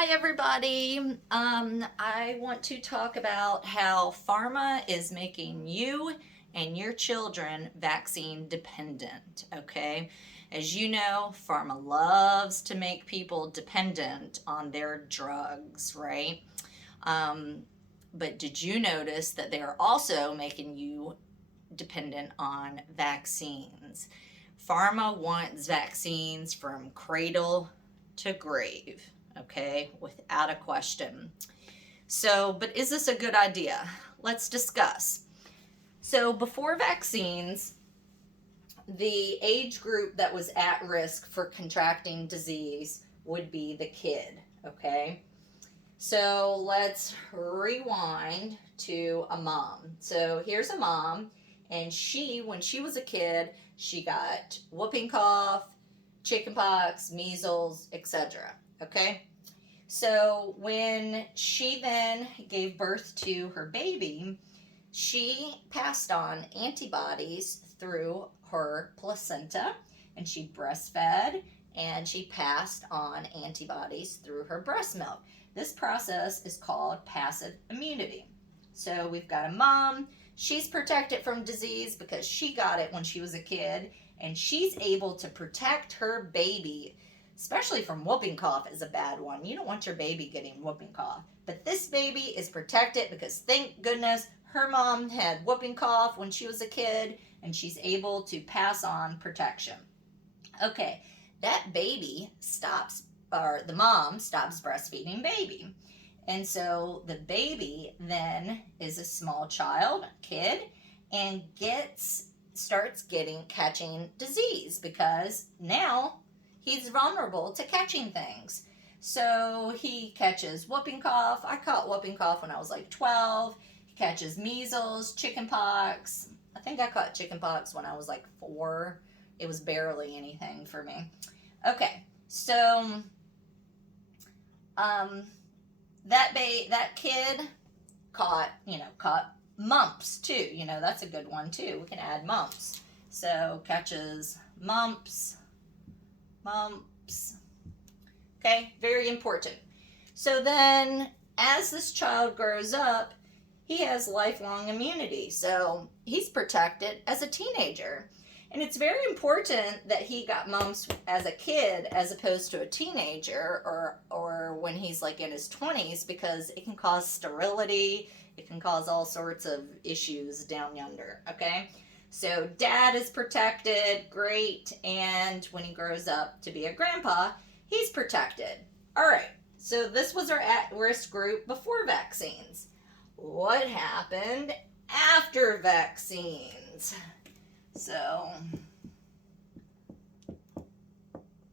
Hi, everybody. I want to talk about how pharma is making you and your children vaccine dependent. Okay. As you know, pharma loves to make people dependent on their drugs, right? Um, but did you notice that they are also making you dependent on vaccines? Pharma wants vaccines from cradle to grave, okay, without a question. So, but is this a good idea? Let's discuss. So, before vaccines, the age group that was at risk for contracting disease would be the kid, okay? So, let's rewind to a mom. So, here's a mom, and when she was a kid, she got whooping cough, chickenpox, measles, etc. Okay? So when she then gave birth to her baby, she passed on antibodies through her placenta, and she breastfed, and she passed on antibodies through her breast milk. This process is called passive immunity. So we've got a mom, she's protected from disease because she got it when she was a kid, and she's able to protect her baby, especially from whooping cough is a bad one. You don't want your baby getting whooping cough. But this baby is protected because thank goodness her mom had whooping cough when she was a kid, and she's able to pass on protection. Okay, that baby stops, or the mom stops breastfeeding baby. And so the baby then is a small child, kid, and starts catching disease because now he's vulnerable to catching things. So he catches whooping cough. I caught whooping cough when I was like 12. He catches measles, chickenpox. I think I caught chickenpox when I was like 4. It was barely anything for me. Okay, so um, that kid caught mumps too. That's a good one too. We can add mumps. So catches mumps. Okay, very important. So then, as this child grows up, he has lifelong immunity. So he's protected as a teenager. And it's very important that he got mumps as a kid as opposed to a teenager or when he's like in his 20s, because it can cause sterility, it can cause all sorts of issues down yonder, okay? So dad is protected, great, and when he grows up to be a grandpa, he's protected. All right, so this was our at-risk group before vaccines. What happened after vaccines? So,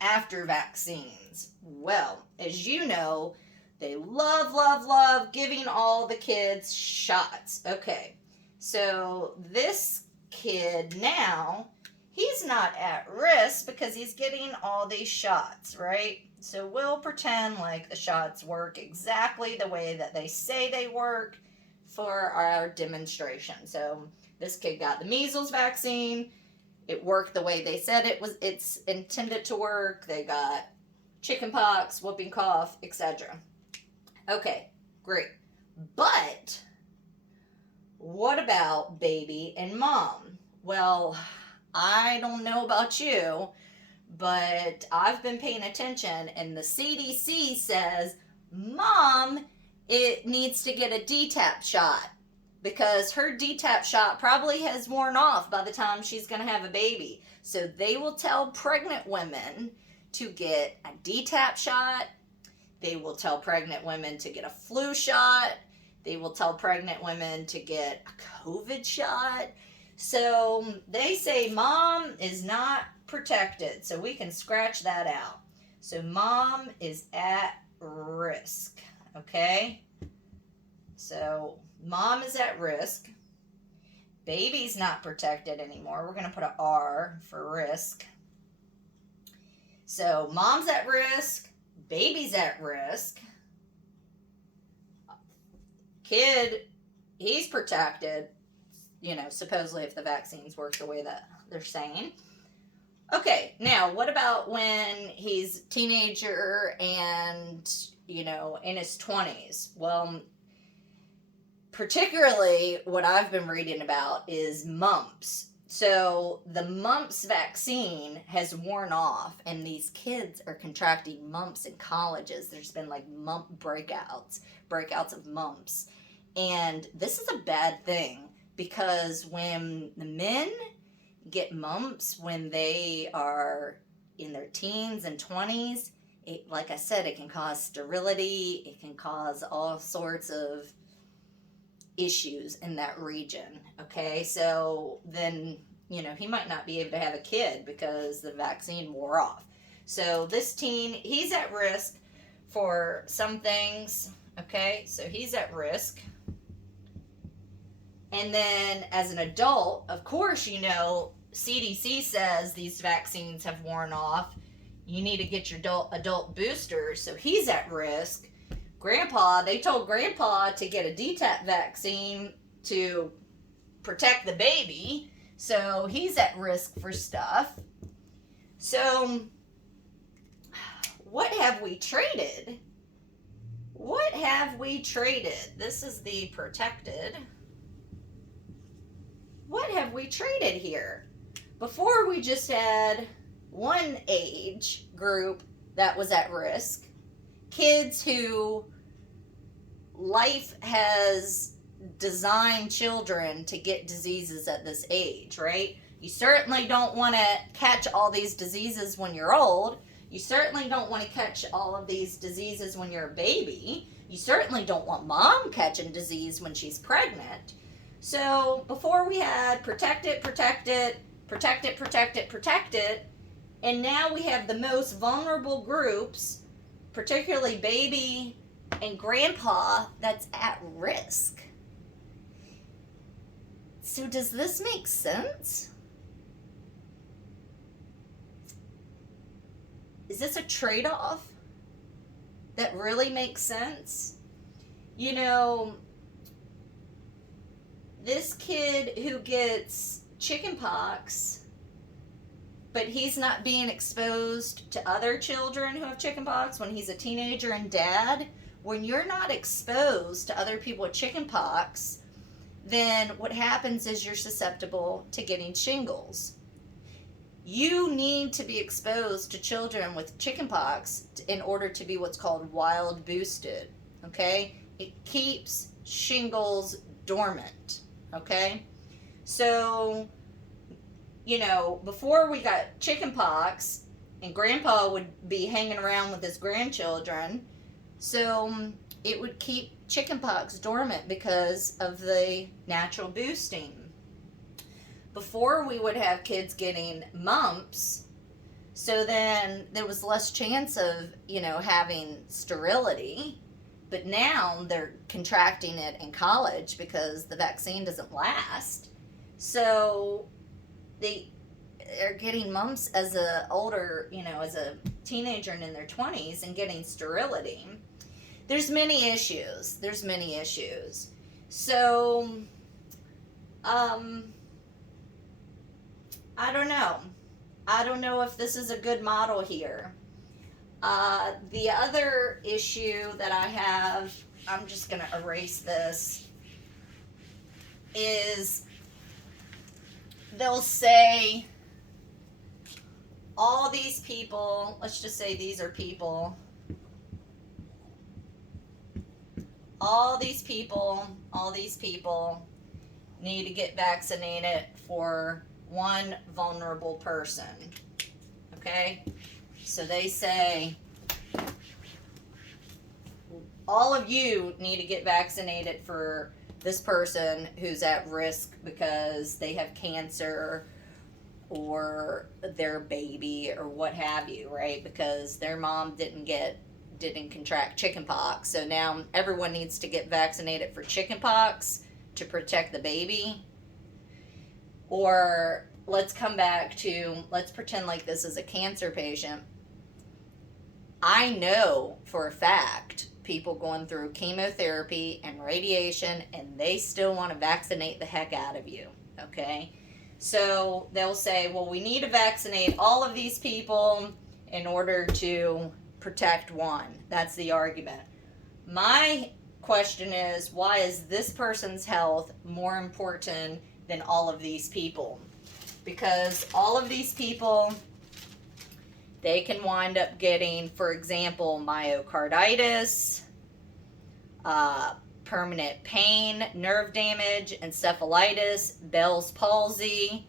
after vaccines, well, as you know, they love, love, love giving all the kids shots. Okay, so this kid now, he's not at risk because he's getting all these shots, right? So we'll pretend like the shots work exactly the way that they say they work for our demonstration. So this kid got the measles vaccine. It worked the way they said it's intended to work. They got chickenpox, whooping cough, etc. Okay, great. But what about baby and mom? Well, I don't know about you, but I've been paying attention, and the CDC says mom, it needs to get a DTaP shot because her DTaP shot probably has worn off by the time she's going to have a baby. So they will tell pregnant women to get a DTaP shot. They will tell pregnant women to get a flu shot. They will tell pregnant women to get a COVID shot. So they say mom is not protected. So we can scratch that out. So mom is at risk. Okay? So mom is at risk. Baby's not protected anymore. We're going to put an R for risk. So mom's at risk. Baby's at risk. Kid, he's protected, supposedly if the vaccines work the way that they're saying. Okay, now what about when he's a teenager and, in his 20s? Well, particularly what I've been reading about is mumps. So the mumps vaccine has worn off, and these kids are contracting mumps in colleges. There's been like mump breakouts of mumps. And this is a bad thing because when the men get mumps when they are in their teens and 20s, like I said, it can cause sterility, it can cause all sorts of issues in that region. Okay, so then he might not be able to have a kid because the vaccine wore off. So this teen, he's at risk for some things. Okay, so he's at risk. And then as an adult, of course, CDC says these vaccines have worn off. You need to get your adult boosters, so he's at risk. They told Grandpa to get a DTaP vaccine to protect the baby, so he's at risk for stuff. So, what have we traded? What have we traded? This is the protected. What have we traded here? Before we just had one age group that was at risk. Kids who life has designed children to get diseases at this age, right? You certainly don't want to catch all these diseases when you're old. You certainly don't want to catch all of these diseases when you're a baby. You certainly don't want mom catching disease when she's pregnant. So before we had protect it, and now we have the most vulnerable groups, particularly baby and grandpa, that's at risk. So does this make sense? Is this a trade-off that really makes sense? This kid who gets chickenpox, but he's not being exposed to other children who have chickenpox when he's a teenager and dad. When you're not exposed to other people with chickenpox, then what happens is you're susceptible to getting shingles. You need to be exposed to children with chickenpox in order to be what's called wild boosted, okay? It keeps shingles dormant, okay? So, before we got chickenpox, and grandpa would be hanging around with his grandchildren, so it would keep chickenpox dormant because of the natural boosting. Before we would have kids getting mumps, so then there was less chance of, having sterility. But now they're contracting it in college because the vaccine doesn't last. So they're getting mumps as a teenager and in their 20s and getting sterility. There's many issues. So, I don't know. I don't know if this is a good model here. The other issue that I have, I'm just going to erase this, is they'll say all these people, let's just say these are people, all these people need to get vaccinated for one vulnerable person. Okay? So they say, all of you need to get vaccinated for this person who's at risk because they have cancer or their baby or what have you, right? Because their mom didn't contract chickenpox. So now everyone needs to get vaccinated for chickenpox to protect the baby. Or let's pretend like this is a cancer patient. I know for a fact people going through chemotherapy and radiation, and they still want to vaccinate the heck out of you, okay? So they'll say, well, we need to vaccinate all of these people in order to protect one. That's the argument. My question is, why is this person's health more important than all of these people? Because all of these people, they can wind up getting, for example, myocarditis, permanent pain, nerve damage, encephalitis, Bell's palsy.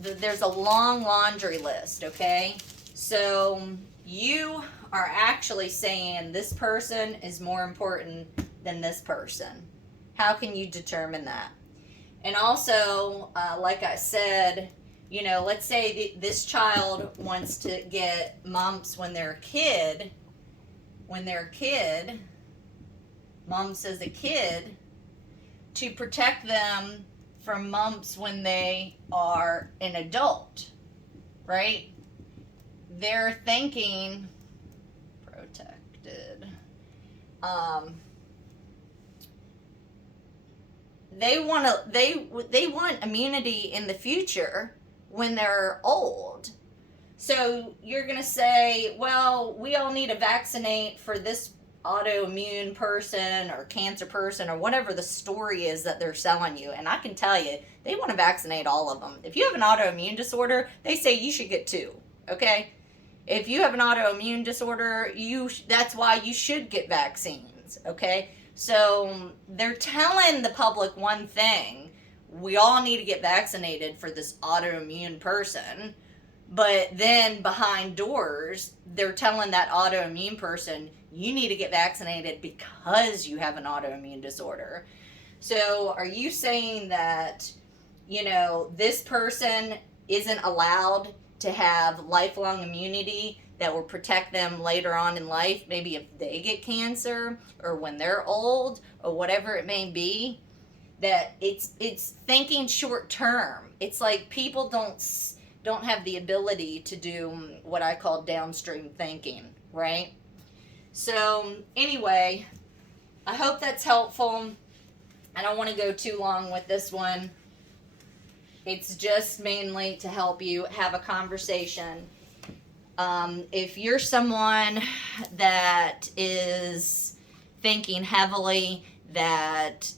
There's a long laundry list, okay? So you are actually saying this person is more important than this person. How can you determine that? And also, like I said, you know, let's say this child wants to get mumps when they're a kid. Mumps as a kid, to protect them from mumps when they are an adult, right? They're thinking protected. They want immunity in the future when they're old. So you're gonna say, well, we all need to vaccinate for this autoimmune person or cancer person or whatever the story is that they're selling you. And I can tell you, they want to vaccinate all of them. If you have an autoimmune disorder, they say you should get 2, okay? If you have an autoimmune disorder, that's why you should get vaccines, okay? So they're telling the public one thing: we all need to get vaccinated for this autoimmune person. But then behind doors, they're telling that autoimmune person, you need to get vaccinated because you have an autoimmune disorder. So are you saying that, you know, this person isn't allowed to have lifelong immunity that will protect them later on in life, maybe if they get cancer or when they're old or whatever it may be? That it's thinking short term. It's like people don't have the ability to do what I call downstream thinking, right? So anyway, I hope that's helpful. I don't want to go too long with this one. It's just mainly to help you have a conversation. If you're someone that is thinking heavily that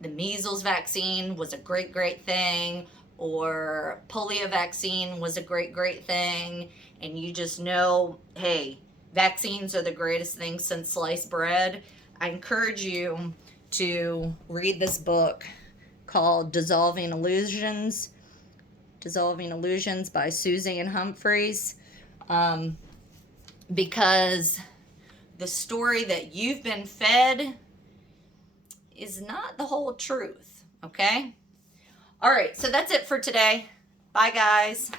the measles vaccine was a great thing, or polio vaccine was a great thing, and you just know, hey, vaccines are the greatest thing since sliced bread, I encourage you to read this book called Dissolving Illusions by Suzanne Humphries, because the story that you've been fed is not the whole truth, okay? All right, so that's it for today. Bye, guys.